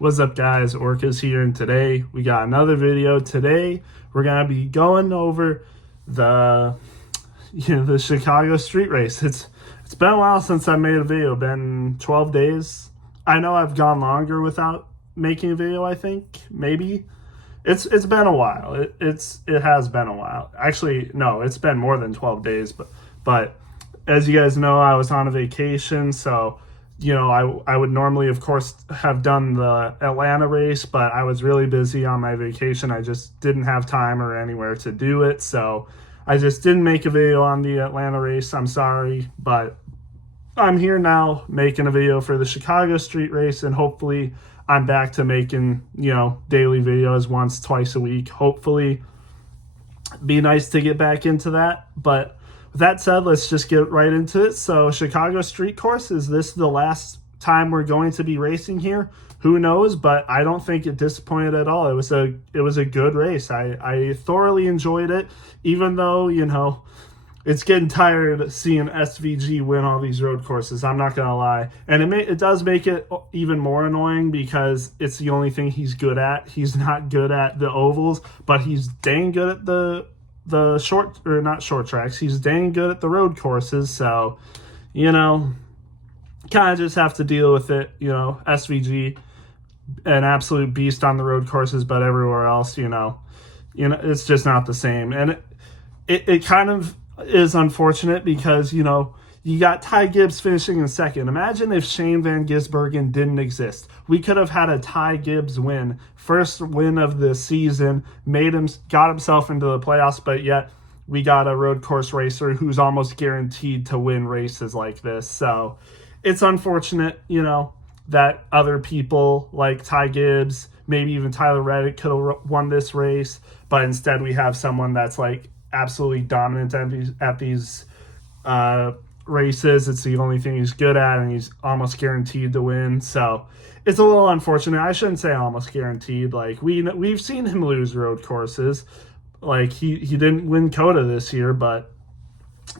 What's up, guys? Orca's here, and today we got another video. Today we're gonna be going over the the Chicago street race. It's been a while since I made a video. Been 12 days. I know I've gone longer without making a video. I think maybe it's been a while. It has been a while. Actually, no, it's been more than 12 days. But as you guys know, I was on a vacation, so. I would normally, of course, have done the Atlanta race, but I was really busy on my vacation. I just didn't have time or anywhere to do it, so I just didn't make a video on the Atlanta race. I'm sorry, but I'm here now making a video for the Chicago street race, and hopefully I'm back to making, daily videos once, twice a week. Hopefully, be nice to get back into that, but with that said, let's just get right into it. So, Chicago street course, is this the last time we're going to be racing here? Who knows, but I don't think it disappointed at all. It was a good race. I thoroughly enjoyed it, even though, it's getting tired seeing SVG win all these road courses. I'm not going to lie. And it does make it even more annoying because it's the only thing he's good at. He's not good at the ovals, but he's dang good at the not short tracks. He's dang good at the road courses, so kind of just have to deal with it. SVG, an absolute beast on the road courses, but everywhere else, it's just not the same. And it kind of is unfortunate because you got Ty Gibbs finishing in second. Imagine if Shane Van Gisbergen didn't exist. We could have had a Ty Gibbs win, first win of the season, got himself into the playoffs, but yet we got a road course racer who's almost guaranteed to win races like this. So it's unfortunate, that other people like Ty Gibbs, maybe even Tyler Reddick could have won this race, but instead we have someone that's like absolutely dominant at these races. It's the only thing he's good at, and he's almost guaranteed to win. So it's a little unfortunate. I shouldn't say almost guaranteed. Like we've seen him lose road courses. Like he didn't win COTA this year, but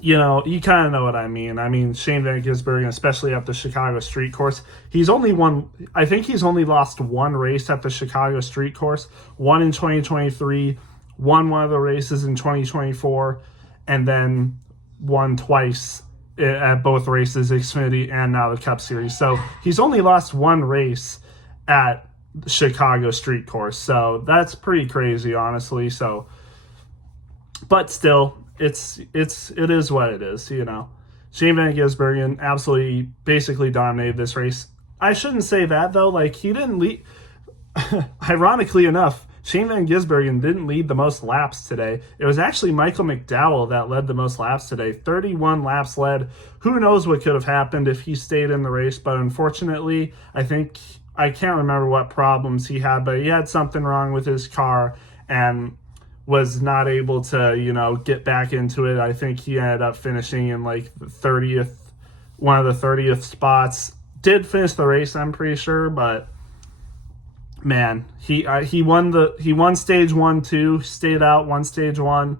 you kind of know what I mean. I mean, Shane Van Gisbergen, especially at the Chicago street course, I think he's only lost one race at the Chicago street course, one in 2023, won one of the races in 2024, and then won twice at both races, Xfinity and now the Cup Series. So he's only lost one race at Chicago street course. So that's pretty crazy, honestly. So, but still, it is what it is, Shane Van Gisbergen absolutely basically dominated this race. I shouldn't say that though. Like, he didn't lead. Ironically enough, Shane Van Gisbergen didn't lead the most laps today. It was actually Michael McDowell that led the most laps today. 31 laps led. Who knows what could have happened if he stayed in the race, but unfortunately, I can't remember what problems he had, but he had something wrong with his car and was not able to, get back into it. I think he ended up finishing in like the 30th, one of the 30th spots. Did finish the race, I'm pretty sure, but man, he won stage 1 too, stayed out, won stage 1,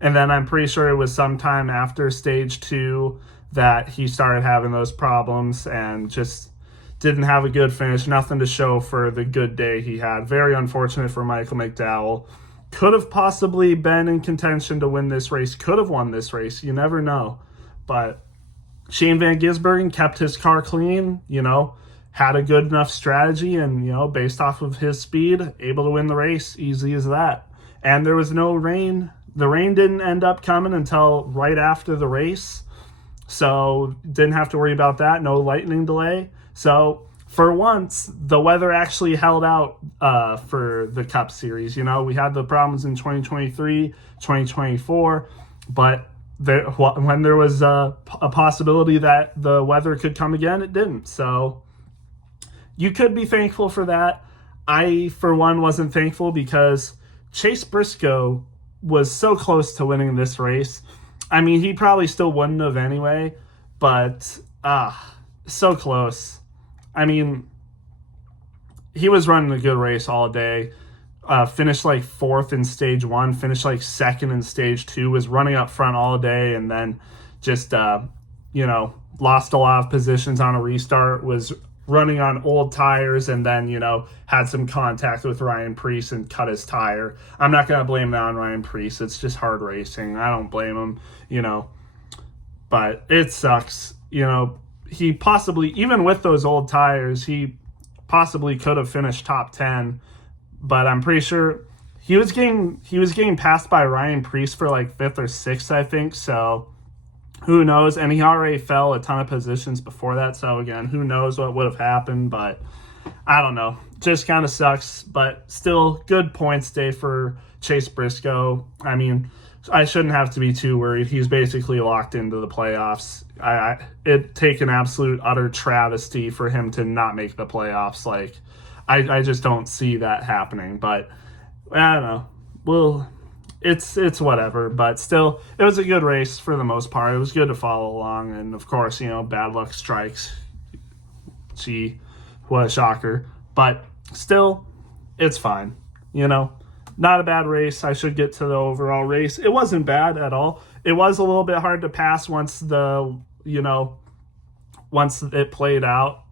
and then I'm pretty sure it was sometime after stage 2 that he started having those problems and just didn't have a good finish, nothing to show for the good day he had. Very unfortunate for Michael McDowell. Could have possibly been in contention to win this race, could have won this race, you never know. But Shane Van Gisbergen kept his car clean, had a good enough strategy, and based off of his speed, able to win the race. Easy as that. And there was no rain. The rain didn't end up coming until right after the race, so didn't have to worry about that. No lightning delay. So for once, the weather actually held out for the Cup Series. We had the problems in 2023, 2024, but when there was a possibility that the weather could come again, it didn't. So you could be thankful for that. I, for one, wasn't thankful because Chase Briscoe was so close to winning this race. I mean, he probably still wouldn't have anyway, but so close. I mean, he was running a good race all day. Finished like 4th in stage 1, finished like 2nd in stage 2, was running up front all day, and then just, lost a lot of positions on a restart, was running on old tires and then, had some contact with Ryan Preece and cut his tire. I'm not going to blame that on Ryan Preece. It's just hard racing. I don't blame him, but it sucks. He possibly, even with those old tires, he possibly could have finished top 10, but I'm pretty sure he was getting passed by Ryan Preece for like 5th or 6th, I think. So who knows? And he already fell a ton of positions before that. So again, who knows what would have happened? But I don't know. Just kind of sucks. But still, good points day for Chase Briscoe. I mean, I shouldn't have to be too worried. He's basically locked into the playoffs. It'd take an absolute utter travesty for him to not make the playoffs. Like, I just don't see that happening. But I don't know. Well, it's whatever. But still, it was a good race for the most part. It was good to follow along. And of course, bad luck strikes. Gee, what a shocker. But still, it's fine. Not a bad race. I should get to the overall race. It wasn't bad at all. It was a little bit hard to pass once once it played out,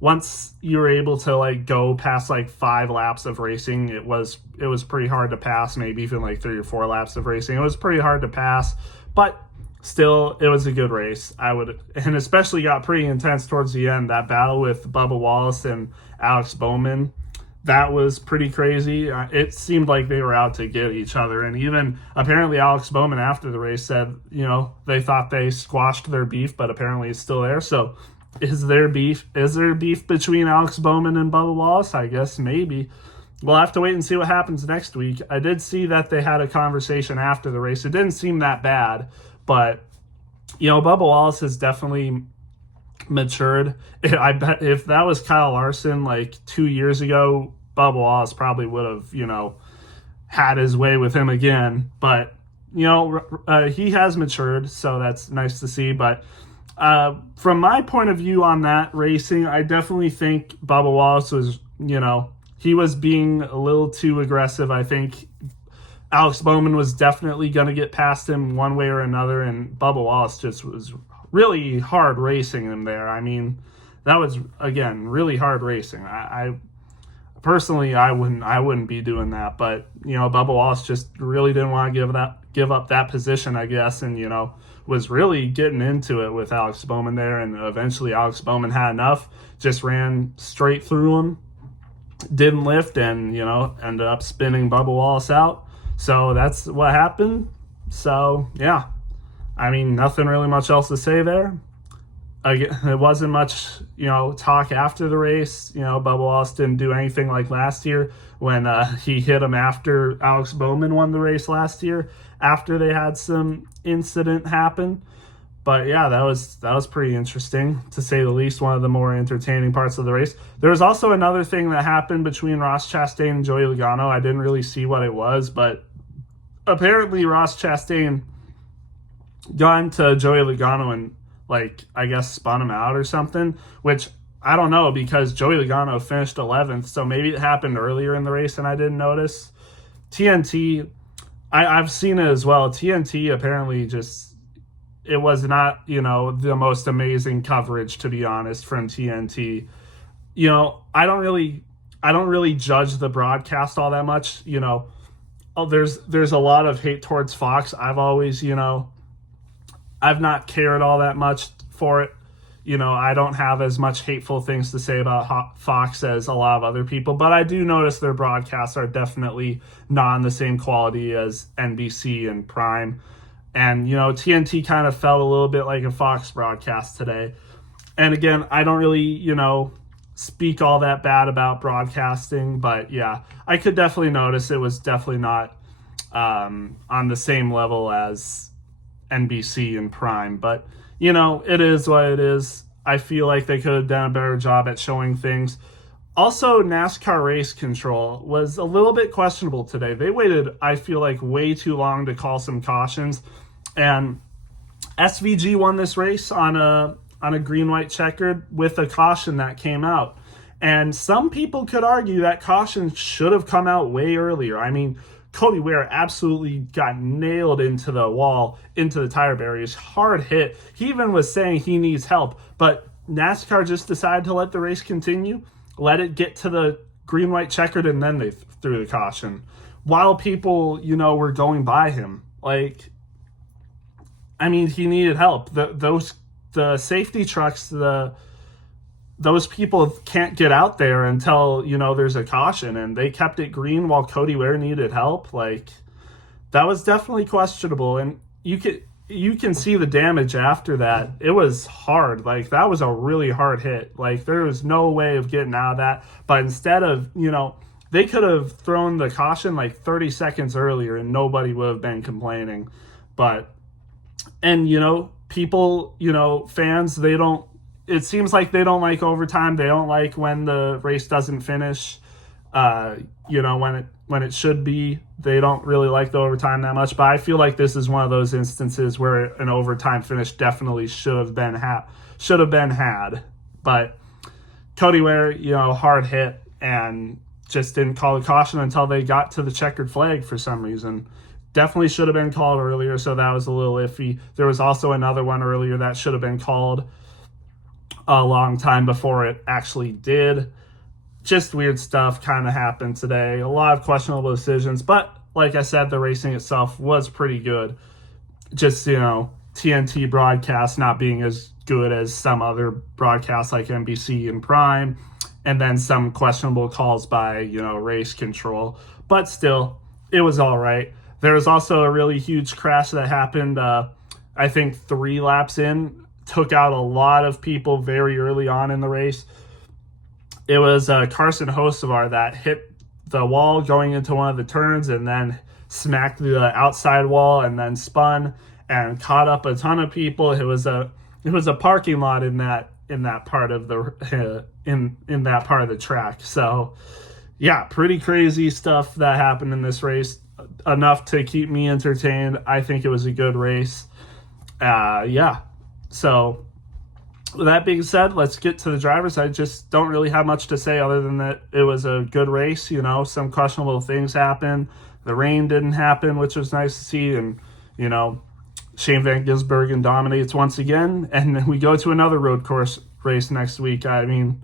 once you were able to go past 5 laps of racing, it was pretty hard to pass, maybe even 3 or 4 laps of racing. It was pretty hard to pass, but still, it was a good race. And especially got pretty intense towards the end. That battle with Bubba Wallace and Alex Bowman, that was pretty crazy. It seemed like they were out to get each other. And even apparently Alex Bowman after the race said, they thought they squashed their beef, but apparently it's still there. So is there beef between Alex Bowman and Bubba Wallace? I guess maybe. We'll have to wait and see what happens next week. I did see that they had a conversation after the race. It didn't seem that bad, but Bubba Wallace has definitely matured. I bet if that was Kyle Larson 2 years ago, Bubba Wallace probably would have, had his way with him again. But, he has matured, so that's nice to see. But from my point of view on that racing, I definitely think Bubba Wallace was, he was being a little too aggressive. I think Alex Bowman was definitely going to get past him one way or another, and Bubba Wallace just was really hard racing him there. I mean, that was, again, really hard racing. I personally, I wouldn't be doing that, but Bubba Wallace just really didn't want to give up that position, I guess, and was really getting into it with Alex Bowman there, and eventually Alex Bowman had enough, just ran straight through him, didn't lift, and ended up spinning Bubba Wallace out. So that's what happened. So yeah, I mean, nothing really much else to say there. It wasn't much, talk after the race. Bubba Wallace didn't do anything like last year when he hit him after Alex Bowman won the race last year, after they had some incident happen. But yeah, that was pretty interesting, to say the least. One of the more entertaining parts of the race. There was also another thing that happened between Ross Chastain and Joey Logano. I didn't really see what it was, but apparently Ross Chastain got into Joey Logano and I guess spun him out or something, which I don't know, because Joey Logano finished 11th, so maybe it happened earlier in the race and I didn't notice. TNT, I've seen it as well. TNT apparently just, it was not, the most amazing coverage, to be honest, from TNT. I don't really judge the broadcast all that much. There's a lot of hate towards Fox. I've always, I've not cared all that much for it. I don't have as much hateful things to say about Fox as a lot of other people, but I do notice their broadcasts are definitely not on the same quality as NBC and Prime. And, TNT kind of felt a little bit like a Fox broadcast today. And again, I don't really, speak all that bad about broadcasting, but yeah, I could definitely notice it was definitely not on the same level as NBC and Prime, but it is what it is. I feel like they could have done a better job at showing things. Also, NASCAR race control was a little bit questionable today. They waited, I feel like, way too long to call some cautions, and SVG won this race on a green-white checkered with a caution that came out. And some people could argue that caution should have come out way earlier. I mean, Cody Ware absolutely got nailed into the wall, into the tire barriers, hard hit. He even was saying he needs help, but NASCAR just decided to let the race continue, let it get to the green, white, checkered, and then they threw the caution while people, were going by him. Like, I mean, he needed help. The safety trucks, those people can't get out there until, there's a caution, and they kept it green while Cody Ware needed help. Like, that was definitely questionable, and you can see the damage after that. It was hard. Like, that was a really hard hit. Like, there was no way of getting out of that. But instead of, they could have thrown the caution like 30 seconds earlier and nobody would have been complaining. But, and, people, fans, it seems like they don't like overtime. They don't like when the race doesn't finish, when it should be. They don't really like the overtime that much. But I feel like this is one of those instances where an overtime finish definitely should have been had. But Cody Ware, hard hit, and just didn't call the caution until they got to the checkered flag for some reason. Definitely should have been called earlier, so that was a little iffy. There was also another one earlier that should have been called a long time before it actually did. Just weird stuff kind of happened today. A lot of questionable decisions, but like I said, the racing itself was pretty good. Just, TNT broadcast not being as good as some other broadcasts like NBC and Prime, and then some questionable calls by, race control. But still, it was all right. There was also a really huge crash that happened, I think 3 laps in, took out a lot of people very early on in the race. It was Carson Hocevar that hit the wall going into one of the turns and then smacked the outside wall and then spun and caught up a ton of people. It was a parking lot in that part of the in that part of the track. So yeah, pretty crazy stuff that happened in this race. Enough to keep me entertained. I think it was a good race. Yeah. So with that being said, let's get to the drivers. I just don't really have much to say other than that it was a good race. Some questionable things happened. The rain didn't happen, which was nice to see. And, Shane Van Gisbergen dominates once again. And then we go to another road course race next week. I mean,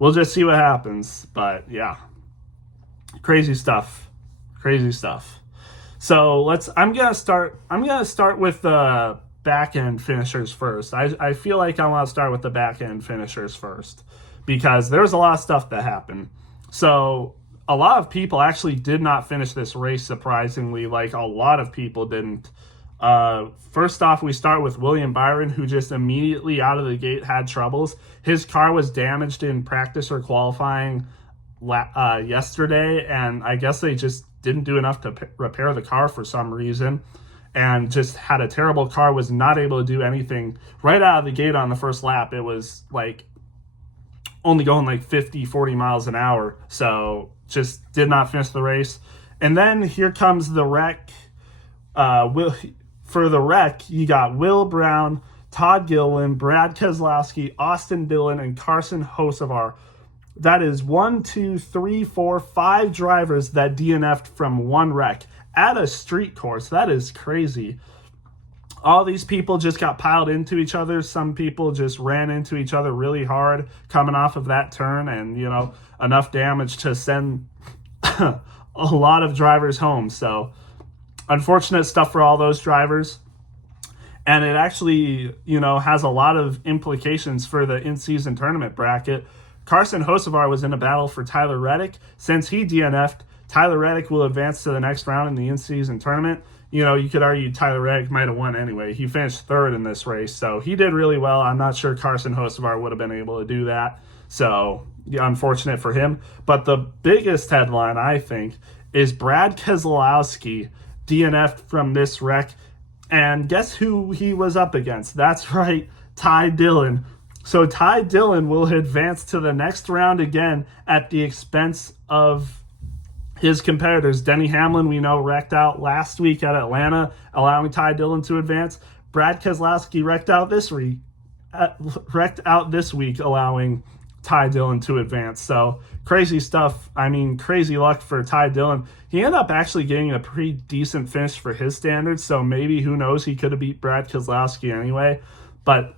we'll just see what happens. But, yeah. Crazy stuff. So I'm gonna start with the back end finishers first. I feel like I want to start with the back end finishers first because there's a lot of stuff that happened. So a lot of people actually did not finish this race, surprisingly. Like, a lot of people didn't. First off, we start with William Byron, who just immediately out of the gate had troubles. His car was damaged in practice or qualifying yesterday, and I guess they just didn't do enough to repair the car for some reason, and just had a terrible car, was not able to do anything right out of the gate on the first lap. It was like only going like 40 miles an hour, so just did not finish the race. And then here comes the wreck. For the wreck, you got Will Brown, Todd Gilliland, Brad Keselowski, Austin Dillon, and Carson Hocevar. That is 5 drivers that DNF'd from one wreck at a street course. That is crazy. All these people just got piled into each other. Some people just ran into each other really hard coming off of that turn, and, enough damage to send a lot of drivers home. So unfortunate stuff for all those drivers. And it actually, has a lot of implications for the in-season tournament bracket. Carson Hocevar was in a battle for Tyler Reddick. Since he DNF'd, Tyler Reddick will advance to the next round in the in-season tournament. You could argue Tyler Reddick might have won anyway. He finished third in this race, so he did really well. I'm not sure Carson Hocevar would have been able to do that. So, yeah, unfortunate for him. But the biggest headline, I think, is Brad Keselowski DNF'd from this wreck. And guess who he was up against? That's right, Ty Dillon. So Ty Dillon will advance to the next round again at the expense of his competitors. Denny Hamlin, we know, wrecked out last week at Atlanta, allowing Ty Dillon to advance. Brad Keselowski wrecked out this week, allowing Ty Dillon to advance. So crazy stuff. I mean, crazy luck for Ty Dillon. He ended up actually getting a pretty decent finish for his standards. So maybe, who knows, he could have beat Brad Keselowski anyway. But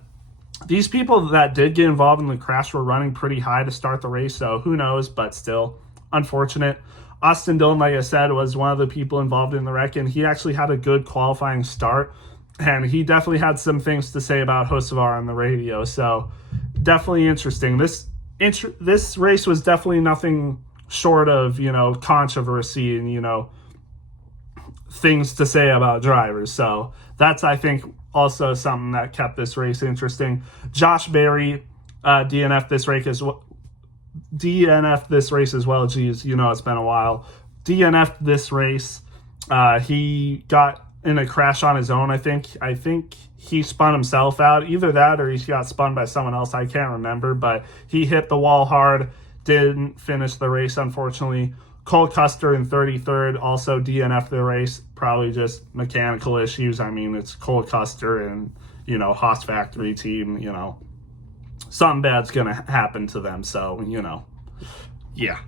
these people that did get involved in the crash were running pretty high to start the race, so who knows, but still, unfortunate. Austin Dillon, like I said, was one of the people involved in the wreck, and he actually had a good qualifying start, and he definitely had some things to say about Hocevar on the radio, so definitely interesting. This race was definitely nothing short of, controversy and, things to say about drivers, so that's, I think, also something that kept this race interesting. Josh Berry DNF this race as well. Geez, it's been a while. DNF'd this race. He got in a crash on his own, I think. I think he spun himself out. Either that or he got spun by someone else. I can't remember, but he hit the wall hard. Didn't finish the race, unfortunately. Cole Custer in 33rd also DNF'd the race. Probably just mechanical issues. I mean, it's Cole Custer and, Haas factory team, something bad's going to happen to them. So, yeah.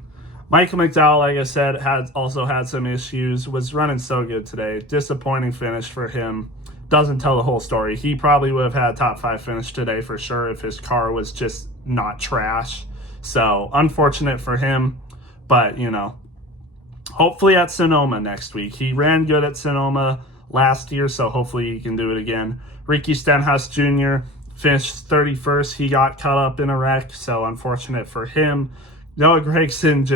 Michael McDowell, like I said, also had some issues, was running so good today. Disappointing finish for him. Doesn't tell the whole story. He probably would have had a top 5 finish today for sure if his car was just not trash. So, unfortunate for him, but, hopefully at Sonoma next week. He ran good at Sonoma last year, so hopefully he can do it again. Ricky Stenhouse Jr. finished 31st. He got caught up in a wreck, so unfortunate for him. Noah Gragson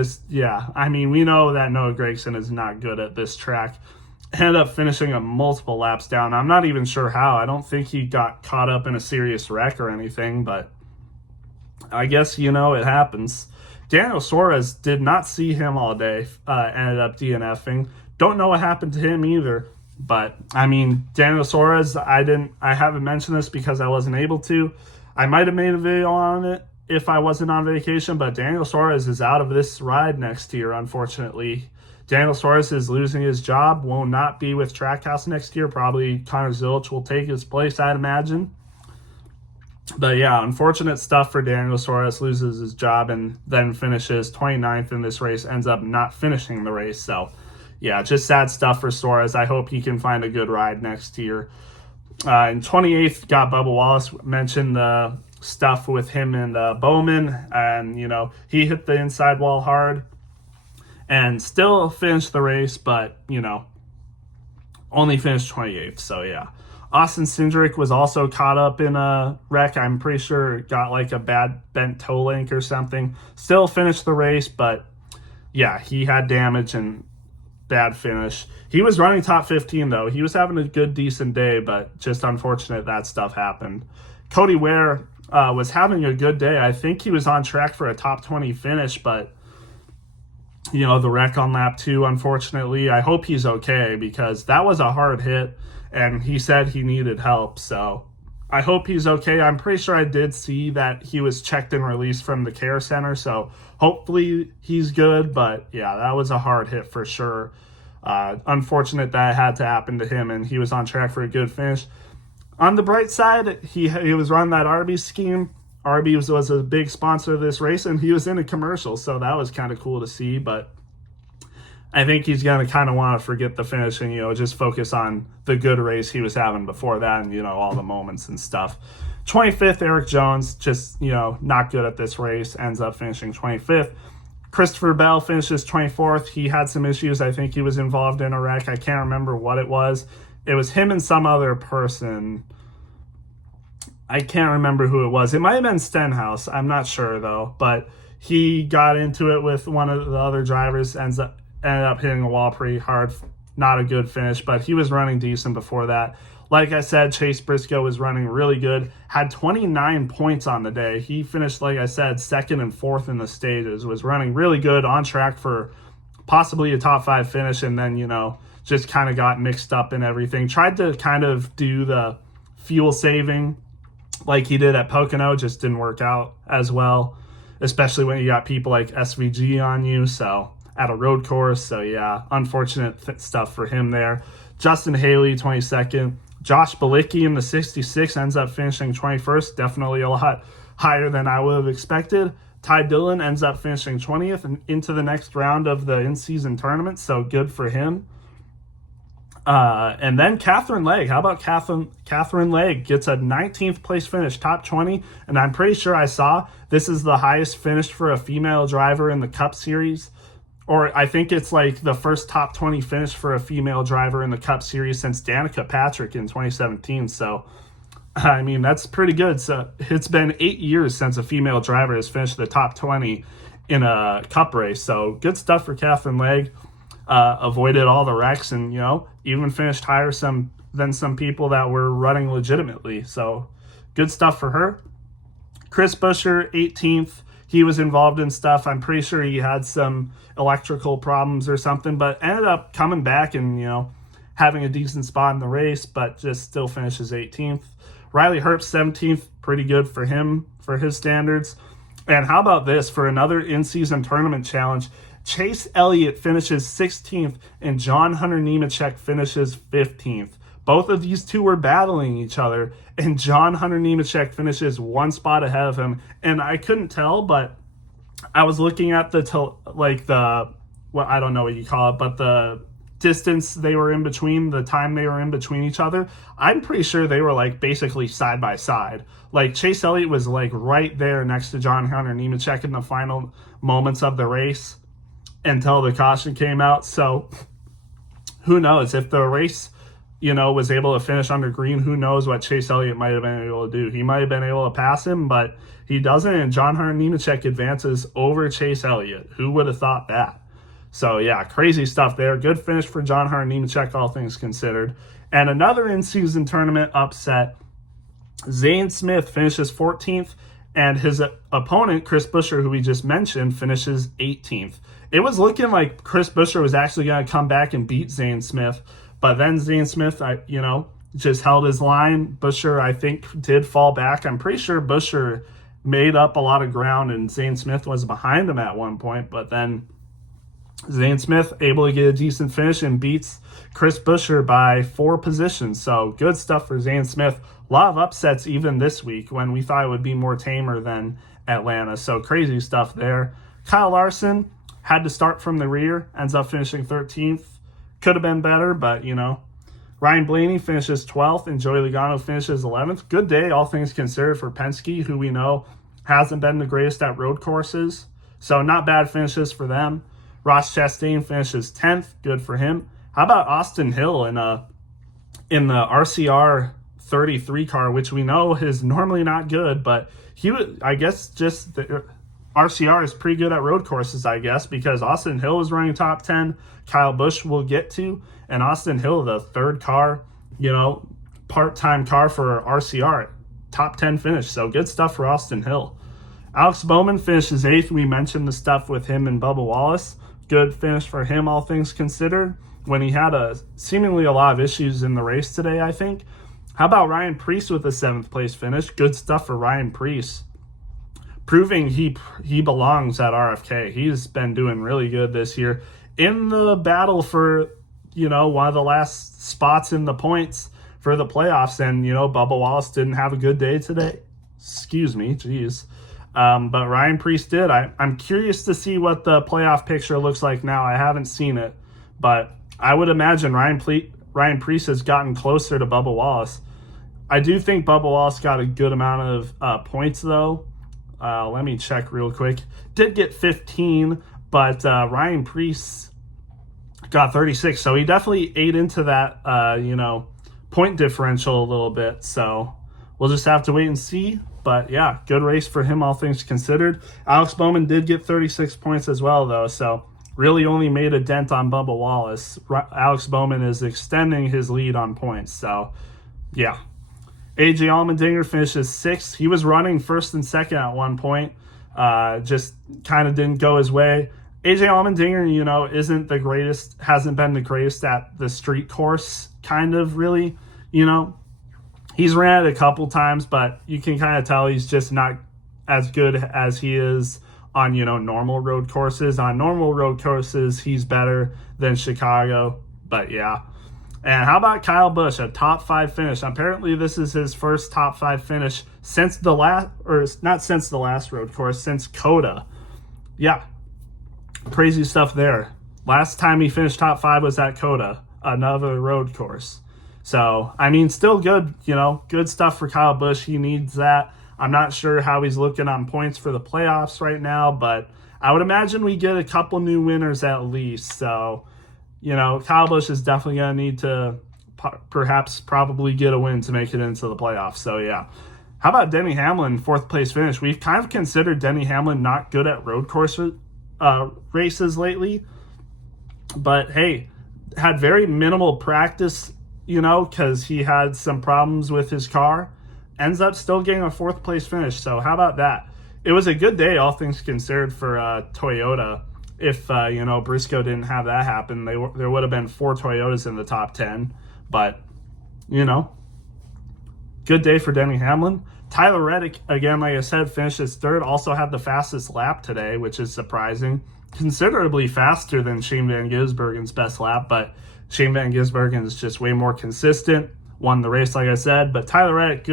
we know that Noah Gragson is not good at this track. Ended up finishing a multiple laps down. I'm not even sure how. I don't think he got caught up in a serious wreck or anything, but I guess, it happens. Daniel Suarez did not see him all day, ended up DNFing. Don't know what happened to him either. But, Daniel Suarez, I haven't mentioned this because I wasn't able to. I might have made a video on it if I wasn't on vacation, but Daniel Suarez is out of this ride next year, unfortunately. Daniel Suarez is losing his job, will not be with Trackhouse next year. Probably Connor Zilch will take his place, I'd imagine. But yeah, unfortunate stuff for Daniel Suarez. Loses his job and then finishes 29th in this race, ends up not finishing the race. So yeah, just sad stuff for Suarez. I hope he can find a good ride next year. In 28th, got Bubba Wallace. Mentioned the stuff with him and Bowman, and he hit the inside wall hard and still finished the race, but only finished 28th. So yeah. Austin Cindric was also caught up in a wreck. I'm pretty sure got like a bad bent toe link or something. Still finished the race, but yeah, he had damage and bad finish. He was running top 15 though. He was having a good, decent day, but just unfortunate that stuff happened. Cody Ware was having a good day. I think he was on track for a top 20 finish, but the wreck on lap 2, unfortunately. I hope he's okay because that was a hard hit. And he said he needed help, so I hope he's okay. I'm pretty sure I did see that he was checked and released from the care center, so hopefully he's good. But yeah, that was a hard hit for sure. Unfortunate that had to happen to him, and he was on track for a good finish. On the bright side, he was running that Arby's scheme. Arby's was a big sponsor of this race, and he was in a commercial, so that was kind of cool to see. But I think he's going to kind of want to forget the finish and, just focus on the good race he was having before that and, all the moments and stuff. 25th, Eric Jones, just, not good at this race, ends up finishing 25th. Christopher Bell finishes 24th. He had some issues. I think he was involved in a wreck. I can't remember what it was. It was him and some other person. I can't remember who it was. It might have been Stenhouse. I'm not sure, though. But he got into it with one of the other drivers, ended up hitting a wall pretty hard. Not a good finish, but he was running decent before that. Like I said, Chase Briscoe was running really good. Had 29 points on the day. He finished, like I said, 2nd and 4th in the stages. Was running really good, on track for possibly a top 5 finish, and then, just kind of got mixed up in everything. Tried to kind of do the fuel saving like he did at Pocono. Just didn't work out as well, especially when you got people like SVG on you, so at a road course. So yeah, unfortunate stuff for him there. Justin Haley, 22nd. Josh Balicki in the 66 ends up finishing 21st. Definitely a lot higher than I would have expected. Ty Dillon ends up finishing 20th and into the next round of the in-season tournament, so good for him. And then Catherine Legg. How about Catherine Legg gets a 19th place finish, top 20. And I'm pretty sure I saw this is the highest finish for a female driver in the Cup Series. Or I think it's like the first top 20 finish for a female driver in the Cup Series since Danica Patrick in 2017. So, I mean, that's pretty good. So it's been 8 years since a female driver has finished the top 20 in a Cup race. So good stuff for Catherine Legg. Avoided all the wrecks and, even finished higher than some people that were running legitimately. So good stuff for her. Chris Buescher, 18th. He was involved in stuff. I'm pretty sure he had some electrical problems or something, but ended up coming back and, having a decent spot in the race, but just still finishes 18th. Riley Herbst, 17th. Pretty good for him, for his standards. And how about this? For another in-season tournament challenge, Chase Elliott finishes 16th and John Hunter Nemechek finishes 15th. Both of these two were battling each other, and John Hunter Nemechek finishes one spot ahead of him. And I couldn't tell, but I was looking at I don't know what you call it, but the distance they were in between, the time they were in between each other. I'm pretty sure they were basically side by side. Chase Elliott was right there next to John Hunter Nemechek in the final moments of the race until the caution came out. So who knows if the race, was able to finish under green, who knows what Chase Elliott might have been able to do. He might have been able to pass him, but he doesn't. And John Hunter Nemechek advances over Chase Elliott. Who would have thought that? So yeah, crazy stuff there. Good finish for John Hunter Nemechek, all things considered. And another in-season tournament upset. Zane Smith finishes 14th, and his opponent, Chris Buescher, who we just mentioned, finishes 18th. It was looking like Chris Buescher was actually going to come back and beat Zane Smith, but then Zane Smith, just held his line. Buescher, I think, did fall back. I'm pretty sure Buescher made up a lot of ground, and Zane Smith was behind him at one point, but then Zane Smith able to get a decent finish and beats Chris Buescher by 4 positions. So good stuff for Zane Smith. A lot of upsets even this week when we thought it would be more tamer than Atlanta. So crazy stuff there. Kyle Larson had to start from the rear, ends up finishing 13th. Could have been better, but, Ryan Blaney finishes 12th and Joey Logano finishes 11th. Good day, all things considered, for Penske, who we know hasn't been the greatest at road courses. So not bad finishes for them. Ross Chastain finishes 10th. Good for him. How about Austin Hill in the RCR 33 car, which we know is normally not good, but he would, I guess, just the RCR is pretty good at road courses, I guess, because Austin Hill was running top 10. Kyle Busch will get to, and Austin Hill, the third car, part-time car for RCR, top 10 finish. So good stuff for Austin Hill. Alex Bowman finishes 8th. We mentioned the stuff with him and Bubba Wallace. Good finish for him, all things considered, when he had seemingly a lot of issues in the race today, I think. How about Ryan Preece with a 7th place finish? Good stuff for Ryan Preece, proving he belongs at RFK. He's been doing really good this year in the battle for, one of the last spots in the points for the playoffs. And, Bubba Wallace didn't have a good day today. Excuse me, jeez. But Ryan Preece did. I'm curious to see what the playoff picture looks like now. I haven't seen it, but I would imagine Ryan Preece has gotten closer to Bubba Wallace. I do think Bubba Wallace got a good amount of points, though. Let me check real quick. Did get 15, but Ryan Preece got 36, so he definitely ate into that, point differential a little bit. So we'll just have to wait and see. But yeah, good race for him, all things considered. Alex Bowman did get 36 points as well, though, so really only made a dent on Bubba Wallace. Alex Bowman is extending his lead on points, so yeah. AJ Allmendinger finishes 6th. He was running first and second at one point. Just kind of didn't go his way. AJ Allmendinger, isn't the greatest, hasn't been the greatest at the street course, kind of really, He's ran it a couple times, but you can kind of tell he's just not as good as he is on, normal road courses. On normal road courses, he's better than Chicago, but yeah. And how about Kyle Busch, a top 5 finish? Apparently, this is his first top 5 finish since the last, or not since the last road course, since COTA. Yeah, crazy stuff there. Last time he finished top 5 was at COTA. another road course. So, I mean, still good, good stuff for Kyle Busch. He needs that. I'm not sure how he's looking on points for the playoffs right now, but I would imagine we get a couple new winners at least. So, Kyle Busch is definitely going to need to probably get a win to make it into the playoffs. So, yeah. How about Denny Hamlin, 4th place finish? We've kind of considered Denny Hamlin not good at road course races lately. But, hey, had very minimal practice, because he had some problems with his car. Ends up still getting a 4th place finish. So how about that? It was a good day, all things considered, for Toyota. If, Briscoe didn't have that happen, there would have been 4 Toyotas in the top 10. But, good day for Denny Hamlin. Tyler Reddick, again, like I said, finished his 3rd. Also had the fastest lap today, which is surprising. Considerably faster than Shane Van Gisbergen's best lap, but Shane Van Gisbergen is just way more consistent. Won the race, like I said. But Tyler Reddick,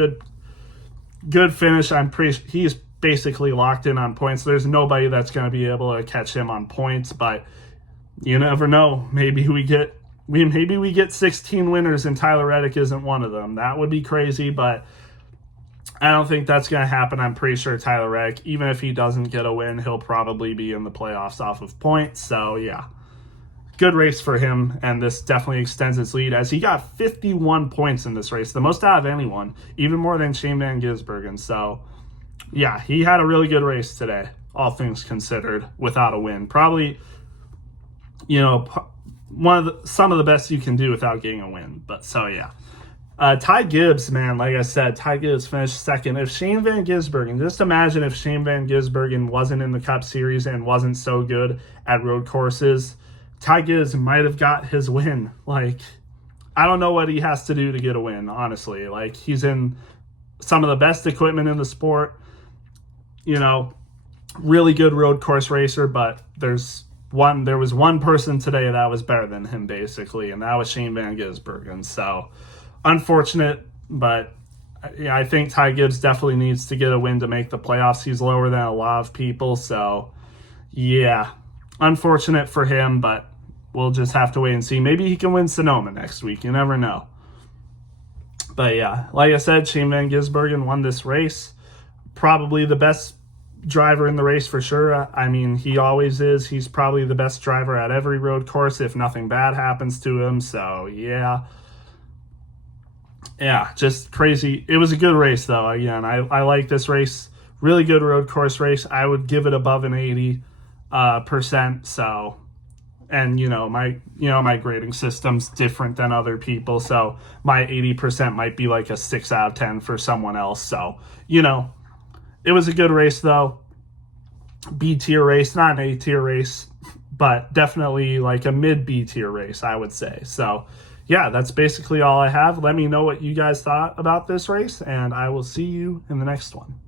good finish. He's basically locked in on points. There's nobody that's going to be able to catch him on points, but you never know. Maybe we get 16 winners and Tyler Reddick isn't one of them. That would be crazy, but I don't think that's going to happen. I'm pretty sure Tyler Reddick, even if he doesn't get a win, he'll probably be in the playoffs off of points. So, yeah, good race for him, and this definitely extends his lead as he got 51 points in this race, the most out of anyone, even more than Shane Van Gisbergen. So, yeah, he had a really good race today, all things considered, without a win. Probably, some of the best you can do without getting a win. But so, yeah. Ty Gibbs, man, like I said, Ty Gibbs finished 2nd. If Shane Van Gisbergen, just imagine if Shane Van Gisbergen wasn't in the Cup Series and wasn't so good at road courses, Ty Gibbs might have got his win. Like, I don't know what he has to do to get a win, honestly. Like, he's in some of the best equipment in the sport, really good road course racer, but there was one person today that was better than him, basically, and that was Shane Van Gisbergen. So, unfortunate, but yeah, I think Ty Gibbs definitely needs to get a win to make the playoffs. He's lower than a lot of people, so yeah, unfortunate for him, but we'll just have to wait and see. Maybe he can win Sonoma next week. You never know. But yeah, like I said, Shane Van Gisbergen won this race. Probably the best driver in the race for sure. I mean, he always is. He's probably the best driver at every road course if nothing bad happens to him. So yeah. Yeah, just crazy. It was a good race, though. Again, I like this race. Really good road course race. I would give it above an 80%. So, and my grading system's different than other people. So my 80% might be like a 6 out of 10 for someone else. So, it was a good race, though. B tier race, not an A tier race, but definitely like a mid B tier race, I would say. So, yeah, that's basically all I have. Let me know what you guys thought about this race, and I will see you in the next one.